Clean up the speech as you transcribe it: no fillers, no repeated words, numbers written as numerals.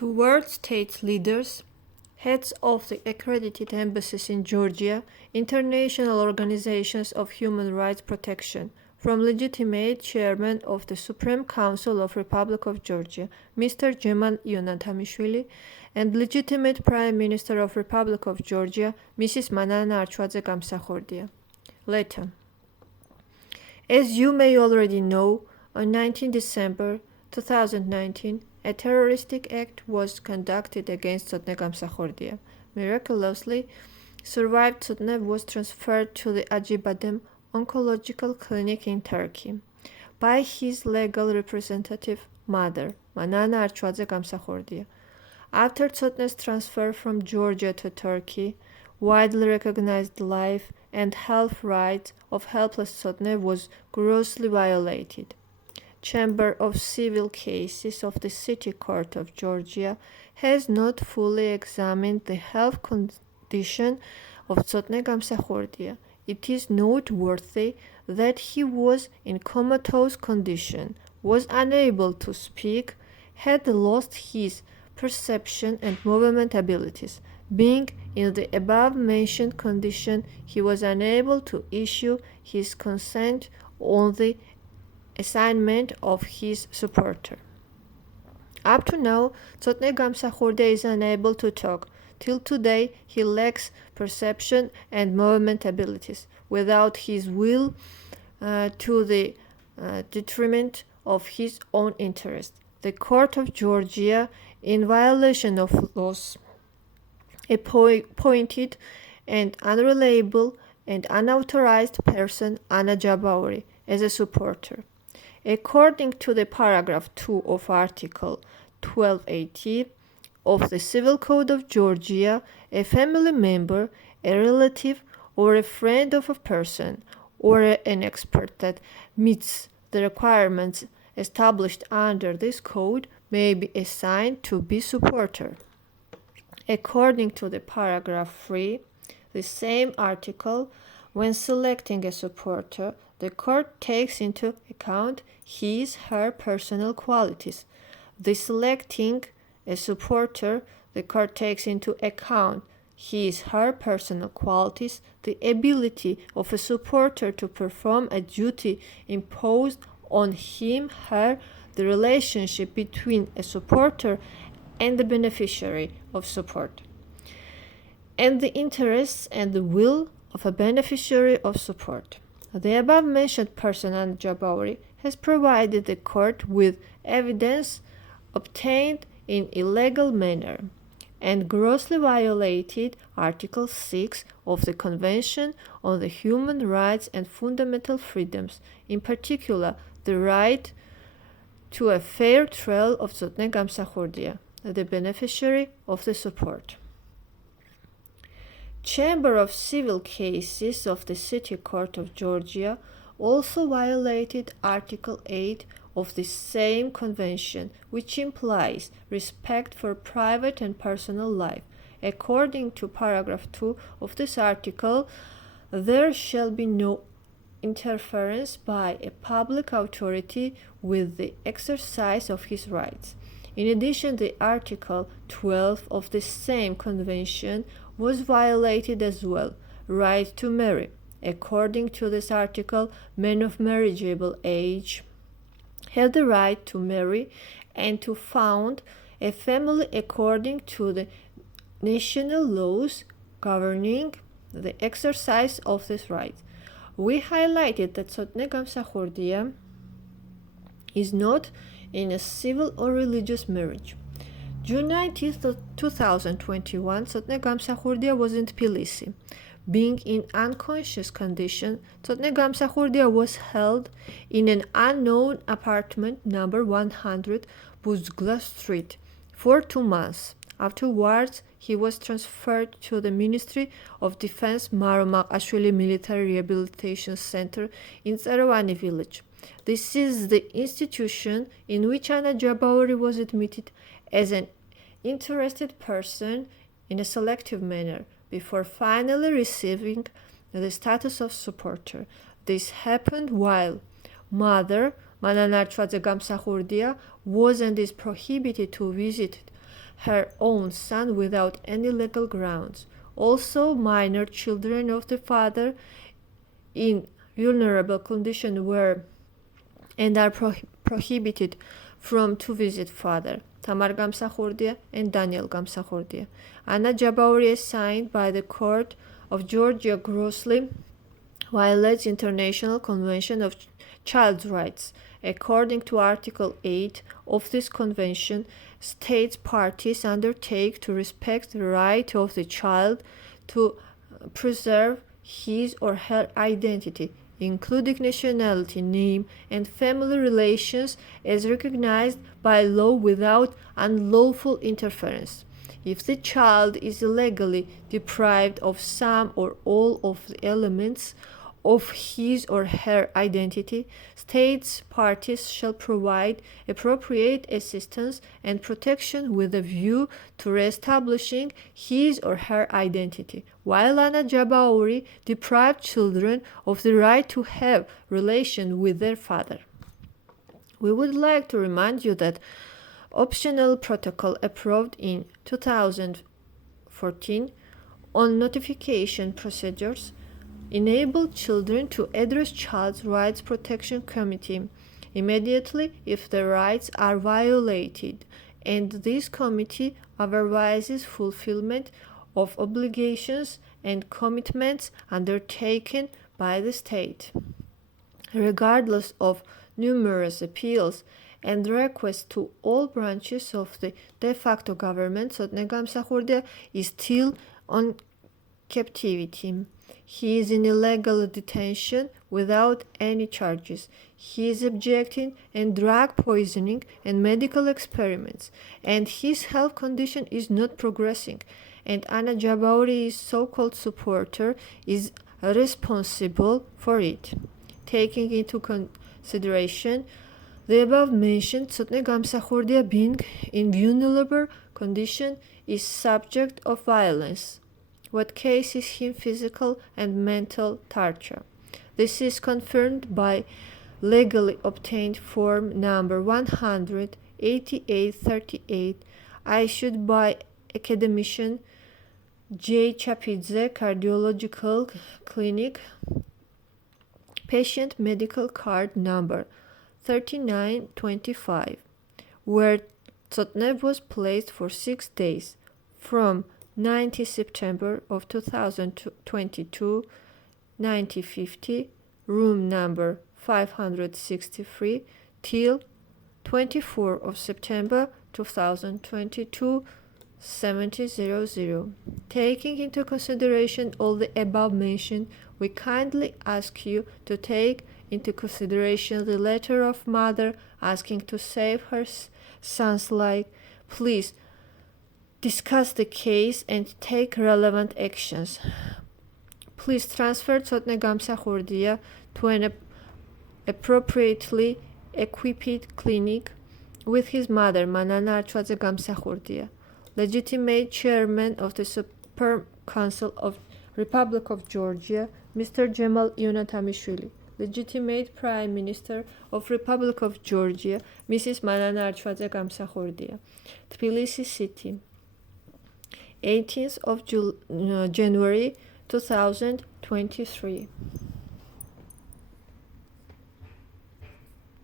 To world state leaders, heads of the accredited embassies in Georgia, international organizations of human rights protection, from legitimate chairman of the Supreme Council of Republic of Georgia, Mr. Jemal Ionatamishvili, and legitimate Prime Minister of Republic of Georgia, Mrs. Manana Archvadze-Gamsakhurdia. Letter. As you may already know, on 19 December 2019, a terroristic act was conducted against Sotne Gamsakhurdia. Miraculously, survived Sotne was transferred to the Acıbadem Oncological Clinic in Turkey by his legal representative mother, Manana Archvadze-Gamsakhurdia. After Sotne's transfer from Georgia to Turkey, widely recognized life and health rights of helpless Sotne was grossly violated. Chamber of Civil Cases of the City Court of Georgia has not fully examined the health condition of Sotne Gamsakhurdia. It is noteworthy that he was in comatose condition, was unable to speak, had lost his perception and movement abilities. Being in the above-mentioned condition, he was unable to issue his consent on the assignment of his supporter. Up to now, Sotne Gamsakhurdia is unable to talk. Till today, he lacks perception and movement abilities, without his will to the detriment of his own interest. The Court of Georgia, in violation of laws, appointed an unreliable and unauthorized person, Anna Jabauri, as a supporter. According to the paragraph 2 of Article 1280 of the Civil Code of Georgia, a family member, a relative, or a friend of a person, or an expert that meets the requirements established under this code may be assigned to be supporter. According to the paragraph 3, the same article, when selecting a supporter, the court takes into account his/her personal qualities. The selecting a supporter, the court takes into account his/her personal qualities, the ability of a supporter to perform a duty imposed on him/her, the relationship between a supporter and the beneficiary of support, and the interests and the will of a beneficiary of support. The above-mentioned person, Anna Jabauri, has provided the court with evidence obtained in illegal manner and grossly violated Article 6 of the Convention on the Human Rights and Fundamental Freedoms, in particular the right to a fair trial of Sotne Gamsakhurdia, the beneficiary of the support. Chamber of Civil Cases of the City Court of Georgia also violated Article 8 of the same convention, which implies respect for private and personal life. According to paragraph 2 of this article, there shall be no interference by a public authority with the exercise of his rights. In addition, the Article 12 of the same convention was violated as well, right to marry. According to this article, men of marriageable age have the right to marry and to found a family according to the national laws governing the exercise of this right. We highlighted that Sotne Gamsakhurdia is not in a civil or religious marriage. June 19, 2021, Sotne Gamsakhurdia was in Tbilisi. Being in unconscious condition, Sotne Gamsakhurdia was held in an unknown apartment number 100 Buzgla Street for 2 months. Afterwards, he was transferred to the Ministry of Defense Maromaqashvili Military Rehabilitation Center in Tserovani village. This is the institution in which Anna Jabauri was admitted as an interested person in a selective manner before finally receiving the status of supporter. This happened while mother Manana Archvadze-Gamsakhurdia was and is prohibited to visit her own son without any legal grounds. Also, minor children of the father in vulnerable condition were and are prohibited from to visit father. Tamar Gamsakhurdia and Daniel Gamsakhurdia. Anna Jabauri is signed by the Court of Georgia grossly violates International Convention of Child Rights. According to Article 8 of this convention, states parties undertake to respect the right of the child to preserve his or her identity, including nationality, name, and family relations as recognized by law without unlawful interference. If the child is illegally deprived of some or all of the elements of his or her identity, states parties shall provide appropriate assistance and protection with a view to reestablishing his or her identity, while Anna Jabauri deprived children of the right to have relation with their father. We would like to remind you that optional protocol approved in 2014 on notification procedures enabled children to address Child Rights Protection Committee immediately if their rights are violated, and this committee supervises fulfillment of obligations and commitments undertaken by the state. Regardless of numerous appeals and requests to all branches of the de facto government, Sotne Gamsakhurdia is still on captivity. He is in illegal detention without any charges. He is objecting and drug poisoning and medical experiments, and his health condition is not progressing. And Anna Jabauri's so-called supporter is responsible for it. Taking into consideration the above mentioned, Sotne Gamsakhurdia being in vulnerable condition is subject of violence. What cases him physical and mental torture. This is confirmed by legally obtained form number 18838 issued by academician J. Chapidze Cardiological Clinic, patient medical card number 3925, where Tsotnev was placed for 6 days from 19 September of 2022, 1950, room number 563, till 24 of September 2022, 7000. Taking into consideration all the above mentioned, we kindly ask you to take into consideration the letter of mother asking to save her son's life. Please discuss the case and take relevant actions. Please transfer Sotne Gamsakhurdia to an appropriately equipped clinic with his mother, Manana Archvadze-Gamsakhurdia, legitimate chairman of the Supreme Council of Republic of Georgia, Mr. Jemal Ionatamishvili, legitimate Prime Minister of Republic of Georgia, Mrs. Manana Archvadze-Gamsakhurdia, Tbilisi City, 18th of January 2023.